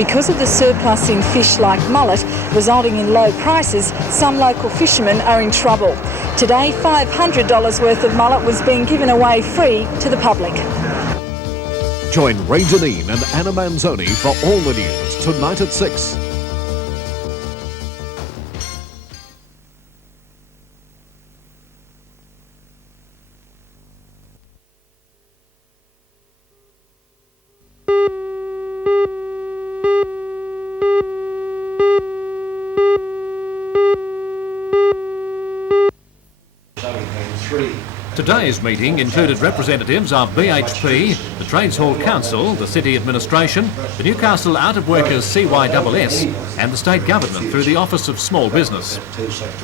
Because of the surplus in fish like mullet, resulting in low prices, some local fishermen are in trouble. Today, $500 worth of mullet was being given away free to the public. Join Ray Janine and Anna Manzoni for all the news tonight at 6. Today's meeting included representatives of BHP, the Trades Hall Council, the City Administration, the Newcastle Out of Workers CYSS and the State Government through the Office of Small Business.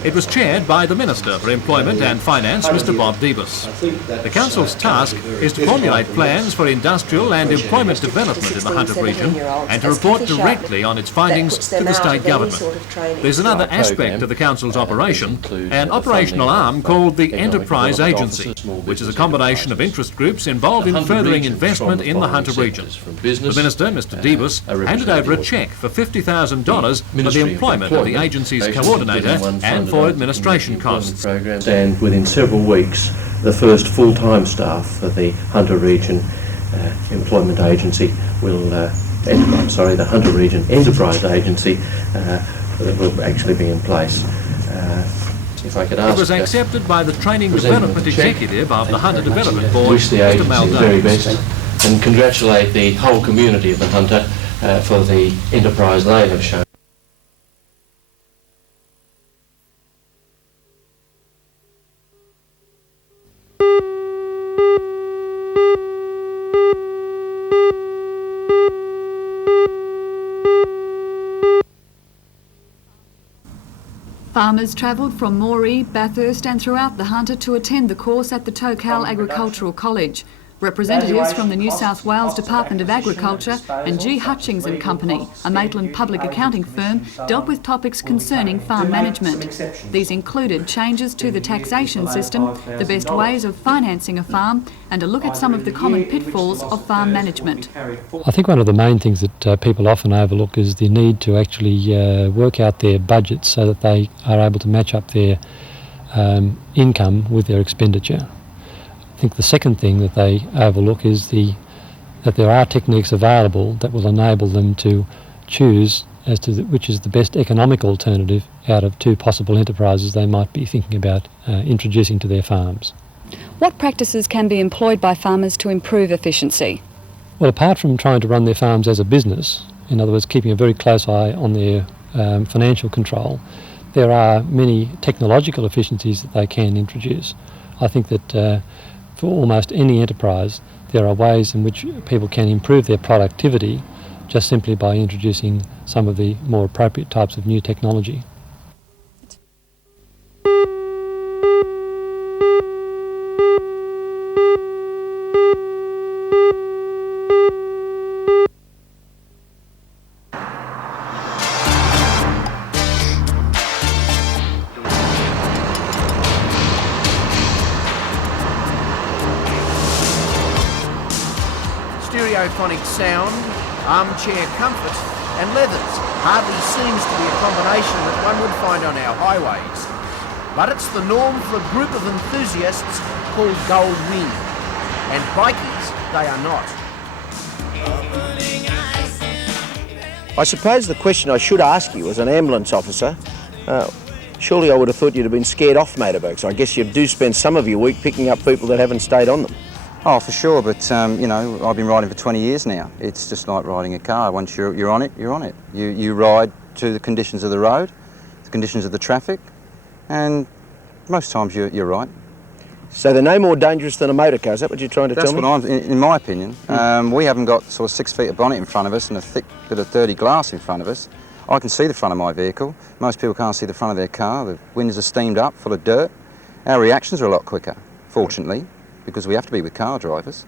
It was chaired by the Minister for Employment and Finance, Mr Bob Debus. The Council's task is to formulate plans for industrial and employment development in the Hunter region and to report directly on its findings to the State Government. There's another aspect of the Council's operation, an operational arm called the Enterprise Agency, which is a combination of interest groups involved in furthering investment in the Hunter region. The Minister, Mr Debus, handed over a cheque for $50,000 for the employment of the agency's coordinator and for administration costs. And within several weeks, the first full-time staff for the Hunter region employment agency will, the Hunter region enterprise agency will actually be in place. If I could ask, it was accepted by the Training Development Executive of the Hunter Development Board, wish the agency Mr the very best and congratulate the whole community of the Hunter for the enterprise they have shown. Farmers travelled from Moree, Bathurst and throughout the Hunter to attend the course at the Tocal Agricultural College. Representatives from the New South Wales Department of Agriculture and G. Hutchings and Company, a Maitland public accounting firm, dealt with topics concerning farm management. These included changes to the taxation system, the best ways of financing a farm and a look at some of the common pitfalls of farm management. I think one of the main things that people often overlook is the need to actually work out their budgets so that they are able to match up their income with their expenditure. I think the second thing that they overlook is that there are techniques available that will enable them to choose as to which is the best economic alternative out of two possible enterprises they might be thinking about introducing to their farms. What practices can be employed by farmers to improve efficiency? Well, apart from trying to run their farms as a business, in other words, keeping a very close eye on their financial control, there are many technological efficiencies that they can introduce. I think that for almost any enterprise, there are ways in which people can improve their productivity just simply by introducing some of the more appropriate types of new technology. Stereophonic sound, armchair comfort and leathers hardly seems to be a combination that one would find on our highways. But it's the norm for a group of enthusiasts called Gold Wing. And bikies, they are not. I suppose the question I should ask you as an ambulance officer, surely I would have thought you'd have been scared off motorbikes. I guess you do spend some of your week picking up people that haven't stayed on them. Oh, for sure, but you know, I've been riding for 20 years now. It's just like riding a car. Once you're on it, you're on it. You ride to the conditions of the road, the conditions of the traffic, and most times you're right. So they're no more dangerous than a motor car, is that what you're trying to tell me? That's what in my opinion. We haven't got sort of 6 feet of bonnet in front of us and a thick bit of dirty glass in front of us. I can see the front of my vehicle. Most people can't see the front of their car. The windows are steamed up, full of dirt. Our reactions are a lot quicker, fortunately, because we have to be with car drivers.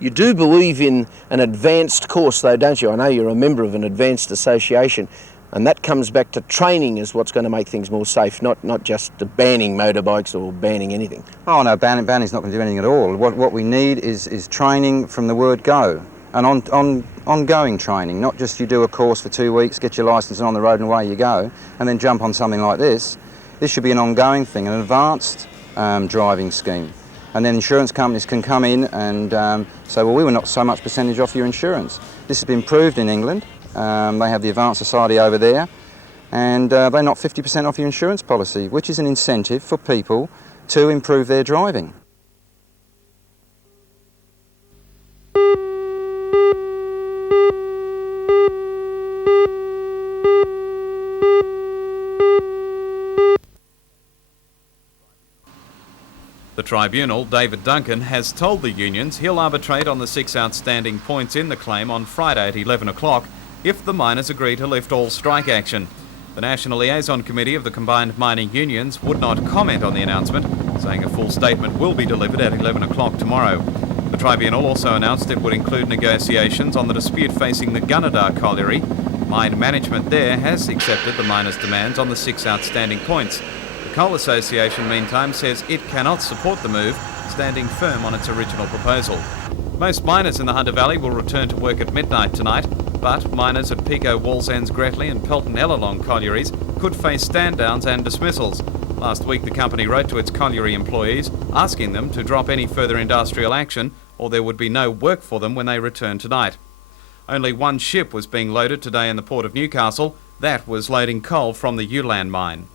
You do believe in an advanced course though, don't you? I know you're a member of an advanced association, and that comes back to training is what's going to make things more safe, not just banning motorbikes or banning anything. Oh no, banning's not going to do anything at all. What we need is training from the word go. And on ongoing training, not just you do a course for 2 weeks, get your licence and on the road and away you go, and then jump on something like this. This should be an ongoing thing, an advanced driving scheme. And then insurance companies can come in and say, well, we will knock so much percentage off your insurance. This has been proved in England. They have the Advanced Society over there, and they knock 50% off your insurance policy, which is an incentive for people to improve their driving. The tribunal, David Duncan, has told the unions he'll arbitrate on the 6 outstanding points in the claim on Friday at 11 o'clock if the miners agree to lift all strike action. The National Liaison Committee of the Combined Mining Unions would not comment on the announcement, saying a full statement will be delivered at 11 o'clock tomorrow. The tribunal also announced it would include negotiations on the dispute facing the Gunnedah colliery. Mine management there has accepted the miners' demands on the 6 outstanding points. The Coal Association, meantime, says it cannot support the move, standing firm on its original proposal. Most miners in the Hunter Valley will return to work at midnight tonight, but miners at Pico, Wallsends, Gretley and Pelton-Ellalong collieries could face stand-downs and dismissals. Last week the company wrote to its colliery employees asking them to drop any further industrial action or there would be no work for them when they return tonight. Only one ship was being loaded today in the port of Newcastle. That was loading coal from the Ulan mine.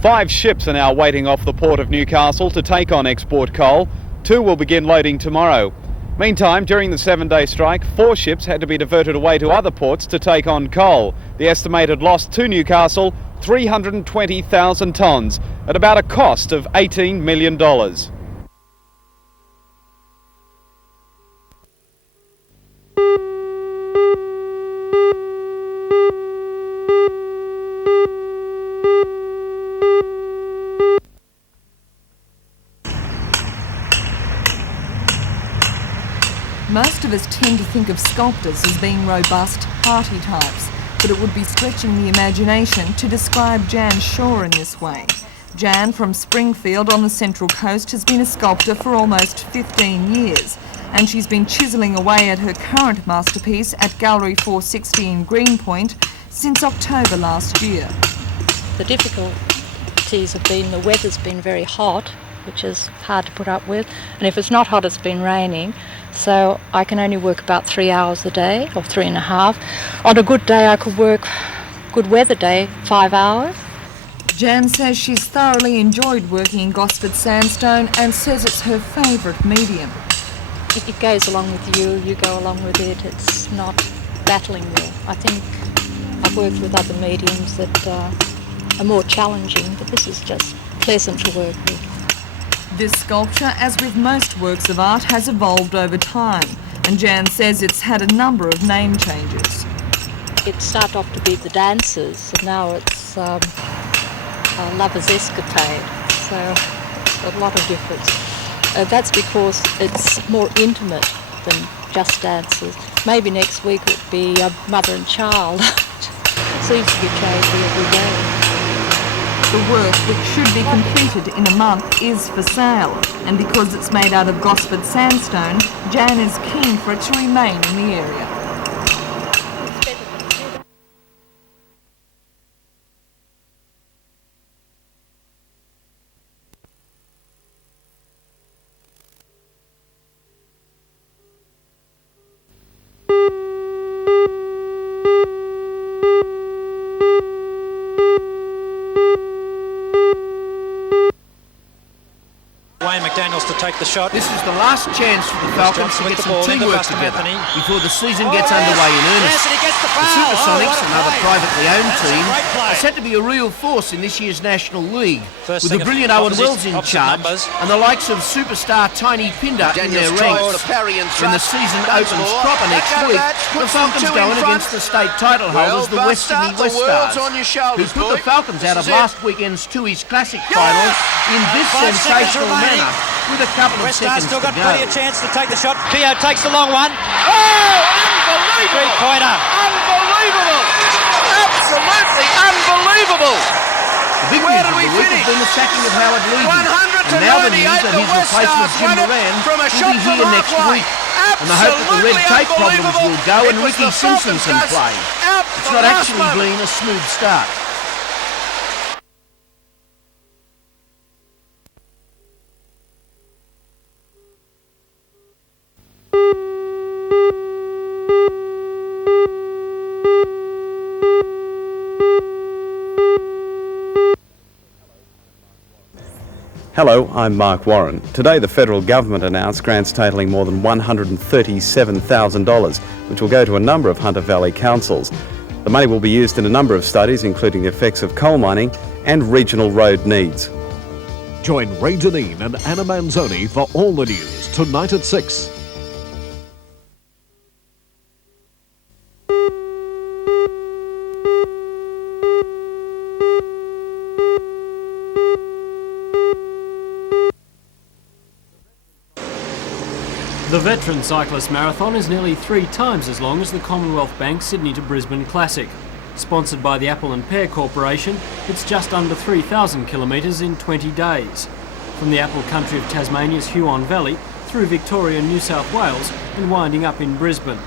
5 ships are now waiting off the port of Newcastle to take on export coal. 2 will begin loading tomorrow. Meantime, during the 7-day strike, 4 ships had to be diverted away to other ports to take on coal. The estimated loss to Newcastle, 320,000 tonnes, at about a cost of $18 million. Most of us tend to think of sculptors as being robust, hearty types, but it would be stretching the imagination to describe Jan Shaw in this way. Jan from Springfield on the Central Coast has been a sculptor for almost 15 years, and she's been chiselling away at her current masterpiece at Gallery 460 in Greenpoint since October last year. The difficulties have been the weather's been very hot, which is hard to put up with, and if it's not hot it's been raining, so I can only work about 3 hours a day, or 3.5. On a good day I could work, good weather day, 5 hours. Jan says she's thoroughly enjoyed working in Gosford sandstone and says it's her favourite medium. It goes along with you, you go along with it, it's not battling you. I think I've worked with other mediums that are more challenging, but this is just pleasant to work with. This sculpture, as with most works of art, has evolved over time, and Jan says it's had a number of name changes. It started off to be the dancers, and now it's a lover's escapade, so a lot of difference. That's because it's more intimate than just dancers. Maybe next week it would be mother and child. Seems to be changing every day. The work, which should be completed in a month, is for sale, and because it's made out of Gosford sandstone, Jan is keen for it to remain in the area. McDaniels to take the shot. This is the last chance for the Falcons to get some teamwork together before the season gets underway in earnest. The Supersonics, another privately owned team, are set to be a real force in this year's National League, with the brilliant Owen Wells in charge and the likes of superstar Tiny Pinder in their ranks. When the season opens proper next week, the Falcons go in against the state title holders, the West Sydney West Stars, who put the Falcons out of last weekend's Tooheys Classic final in this sensational manner, with a couple of seconds still got to go. plenty of chance to take the shot. Keogh takes the long one. Oh, unbelievable! Three-pointer. Unbelievable! Absolutely unbelievable! The big news of the week has been the sacking of Howard Levy. And now the news that his replacement Jim Moran will be here next week. And I hope that the red tape problems will go and Ricky Simpson can play. It's not actually been a smooth start. Hello, I'm Mark Warren. Today the federal government announced grants totalling more than $137,000, which will go to a number of Hunter Valley councils. The money will be used in a number of studies, including the effects of coal mining and regional road needs. Join Ray Deneen and Anna Manzoni for all the news tonight at 6. The Veteran Cyclist Marathon is nearly 3 times as long as the Commonwealth Bank Sydney to Brisbane Classic. Sponsored by the Apple and Pear Corporation, it's just under 3,000 kilometres in 20 days. From the apple country of Tasmania's Huon Valley through Victoria and New South Wales and winding up in Brisbane.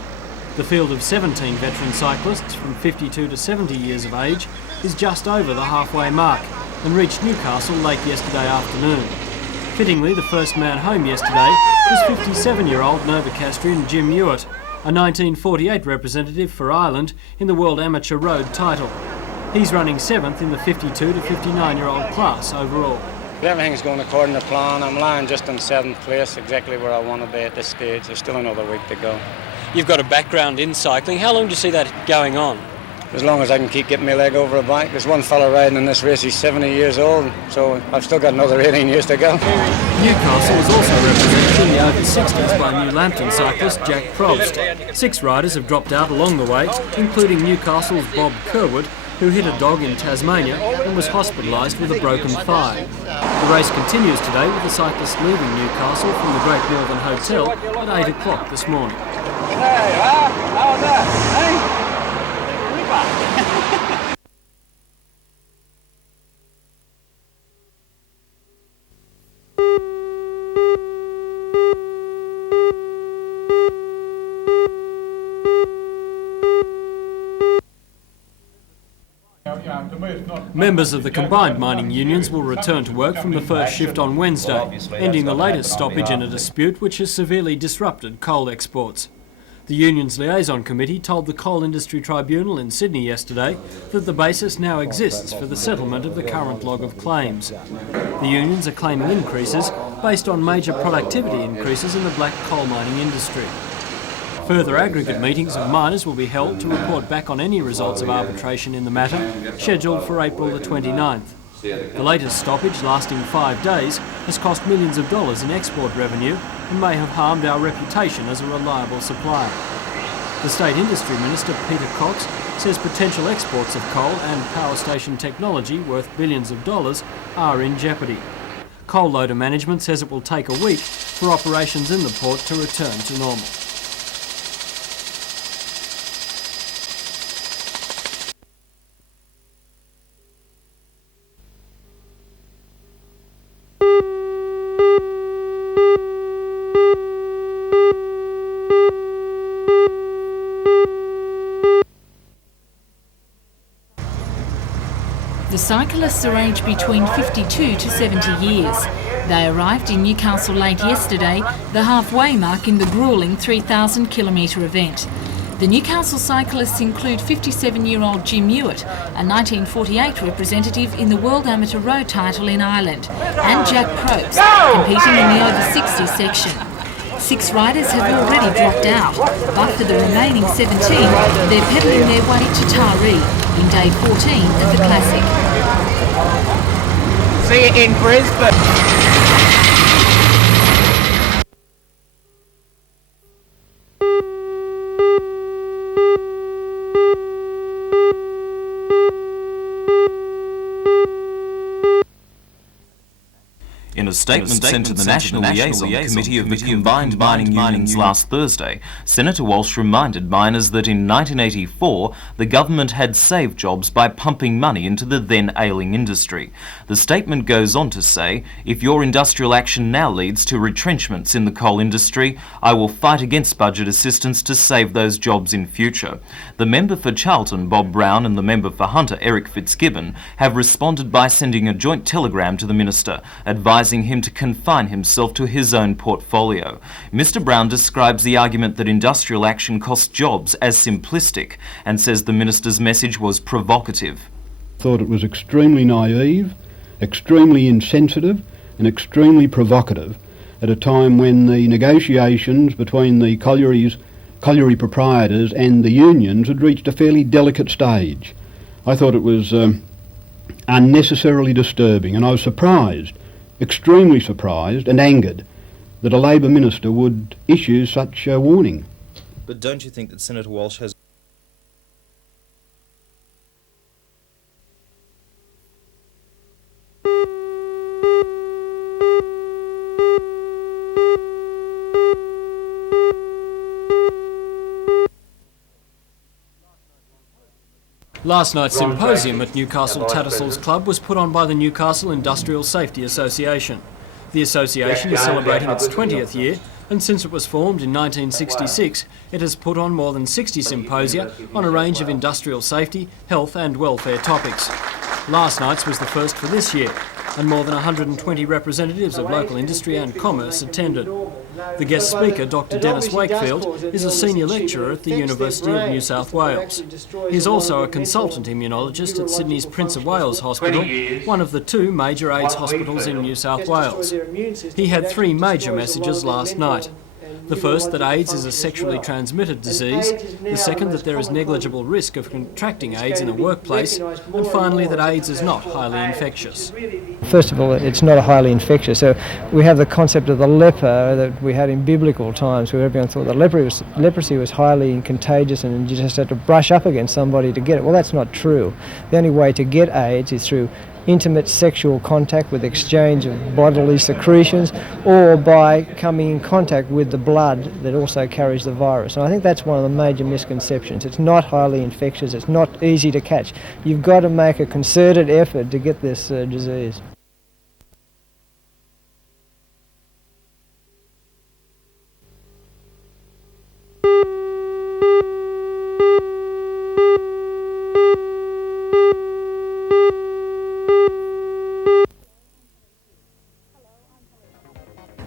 The field of 17 veteran cyclists from 52 to 70 years of age is just over the halfway mark and reached Newcastle late yesterday afternoon. Fittingly, the first man home yesterday was 57-year-old Novocastrian Jim Hewitt, a 1948 representative for Ireland in the World Amateur Road title. He's running 7th in the 52 to 59-year-old class overall. Everything's going according to plan. I'm lying just in 7th place, exactly where I want to be at this stage. There's still another week to go. You've got a background in cycling. How long do you see that going on? As long as I can keep getting my leg over a bike. There's one fella riding in this race, he's 70 years old, so I've still got another 18 years to go. Newcastle is also represented in the over 60s by New Lambton cyclist Jack Probst. 6 riders have dropped out along the way, including Newcastle's Bob Kerwood, who hit a dog in Tasmania and was hospitalised with a broken thigh. The race continues today with the cyclists leaving Newcastle from the Great Northern Hotel at 8 o'clock this morning. How's that? Members of the combined mining unions will return to work from the first shift on Wednesday, ending the latest stoppage in a dispute which has severely disrupted coal exports. The union's liaison committee told the Coal Industry Tribunal in Sydney yesterday that the basis now exists for the settlement of the current log of claims. The unions are claiming increases based on major productivity increases in the black coal mining industry. Further aggregate meetings of miners will be held to report back on any results of arbitration in the matter, scheduled for April the 29th. The latest stoppage, lasting 5 days, has cost millions of dollars in export revenue and may have harmed our reputation as a reliable supplier. The State Industry Minister, Peter Cox, says potential exports of coal and power station technology worth billions of dollars are in jeopardy. Coal loader management says it will take a week for operations in the port to return to normal. The cyclists are aged between 52 to 70 years. They arrived in Newcastle late yesterday, the halfway mark in the gruelling 3,000 kilometre event. The Newcastle cyclists include 57-year-old Jim Hewitt, a 1948 representative in the World Amateur Road title in Ireland, and Jack Probst, competing in the over 60 section. 6 riders have already dropped out, but for the remaining 17, they're pedalling their way to Taree in day 14 of the Classic. See you in Brisbane. In a statement sent to the National Liaison Committee of the Combined Mining Unions last Thursday, Senator Walsh reminded miners that in 1984 the government had saved jobs by pumping money into the then ailing industry. The statement goes on to say, "If your industrial action now leads to retrenchments in the coal industry, I will fight against budget assistance to save those jobs in future." The member for Charlton, Bob Brown, and the member for Hunter, Eric Fitzgibbon, have responded by sending a joint telegram to the Minister, advising him to confine himself to his own portfolio. Mr Brown describes the argument that industrial action costs jobs as simplistic and says the Minister's message was provocative. Thought it was extremely naive, extremely insensitive and extremely provocative at a time when the negotiations between the colliery proprietors and the unions had reached a fairly delicate stage. I thought it was unnecessarily disturbing, and I was surprised, extremely surprised and angered that a Labor minister would issue such a warning. But don't you think that Senator Walsh has... Last night's symposium at Newcastle Tattersalls Club was put on by the Newcastle Industrial Safety Association. The association is celebrating its 20th year, and since it was formed in 1966, it has put on more than 60 symposia on a range of industrial safety, health and welfare topics. Last night's was the first for this year, and more than 120 representatives of local industry and commerce attended. The guest speaker, Dr Dennis Wakefield, is a senior lecturer at the University of New South Wales. He is also a consultant immunologist at Sydney's Prince of Wales Hospital, one of the two major AIDS hospitals in New South Wales. He had three major messages last night. The first, that AIDS is a sexually transmitted disease. The second, that there is negligible risk of contracting AIDS in a workplace. And finally, that AIDS is not highly infectious. First of all, it's not a highly infectious. So we have the concept of the leper that we had in biblical times, where everyone thought that leprosy was highly contagious and you just had to brush up against somebody to get it. Well, that's not true. The only way to get AIDS is through intimate sexual contact with exchange of bodily secretions, or by coming in contact with the blood that also carries the virus. And I think that's one of the major misconceptions. It's not highly infectious, it's not easy to catch. You've got to make a concerted effort to get this disease.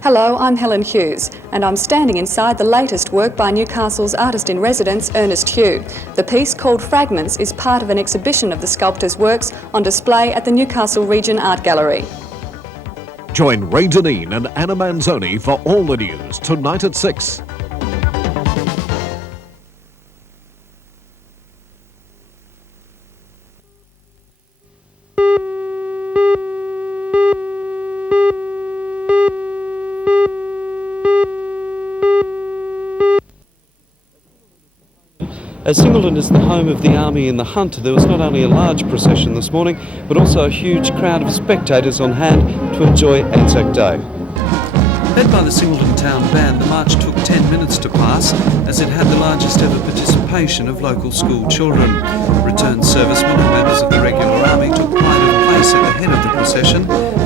Hello, I'm Helen Hughes, and I'm standing inside the latest work by Newcastle's artist-in-residence, Ernest Hugh. The piece, called Fragments, is part of an exhibition of the sculptor's works on display at the Newcastle Region Art Gallery. Join Ray Deneen and Anna Manzoni for all the news tonight at 6. As Singleton is the home of the Army and the Hunt, there was not only a large procession this morning, but also a huge crowd of spectators on hand to enjoy Anzac Day. Led by the Singleton Town Band, the march took 10 minutes to pass, as it had the largest ever participation of local school children. Returned servicemen and members of the regular army took pride of place at the head of the procession,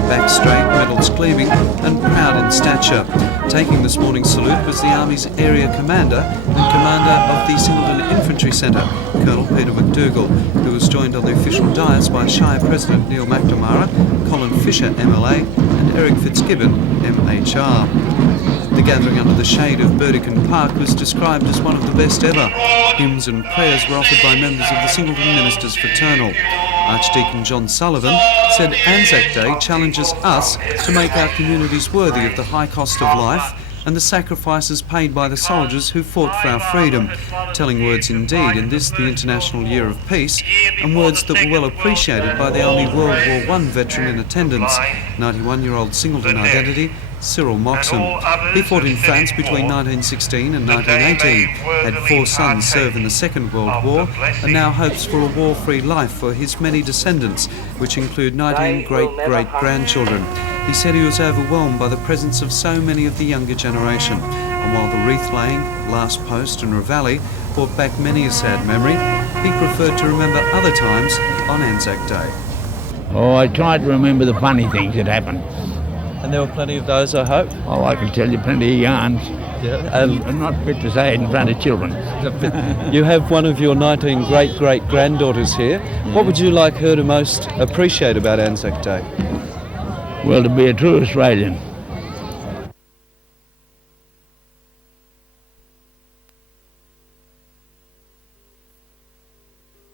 back straight, medals gleaming, and proud in stature. Taking this morning's salute was the Army's area commander and commander of the Singleton Infantry Centre, Colonel Peter McDougall, who was joined on the official dais by Shire President Neil McNamara, Colin Fisher MLA and Eric Fitzgibbon MHR. The gathering under the shade of Burdekin Park was described as one of the best ever. Hymns and prayers were offered by members of the Singleton Ministers' Fraternal. Archdeacon John Sullivan said Anzac Day challenges us to make our communities worthy of the high cost of life and the sacrifices paid by the soldiers who fought for our freedom. Telling words indeed in this, the International Year of Peace, and words that were well appreciated by the only World War I veteran in attendance, 91-year-old Singleton identity, Cyril Moxon. He fought in France between 1916 and 1918, had 4 sons serve in the Second World War, and now hopes for a war-free life for his many descendants, which include 19 great-great-grandchildren. He said he was overwhelmed by the presence of so many of the younger generation, and while the wreath-laying, last post and reveille brought back many a sad memory, he preferred to remember other times on Anzac Day. Oh, I tried to remember the funny things that happened. And there were plenty of those, I hope? Oh, I can tell you plenty of yarns. Yeah. And not fit to say it in front of children. You have one of your 19 great-great-granddaughters here. What would you like her to most appreciate about Anzac Day? Well, to be a true Australian.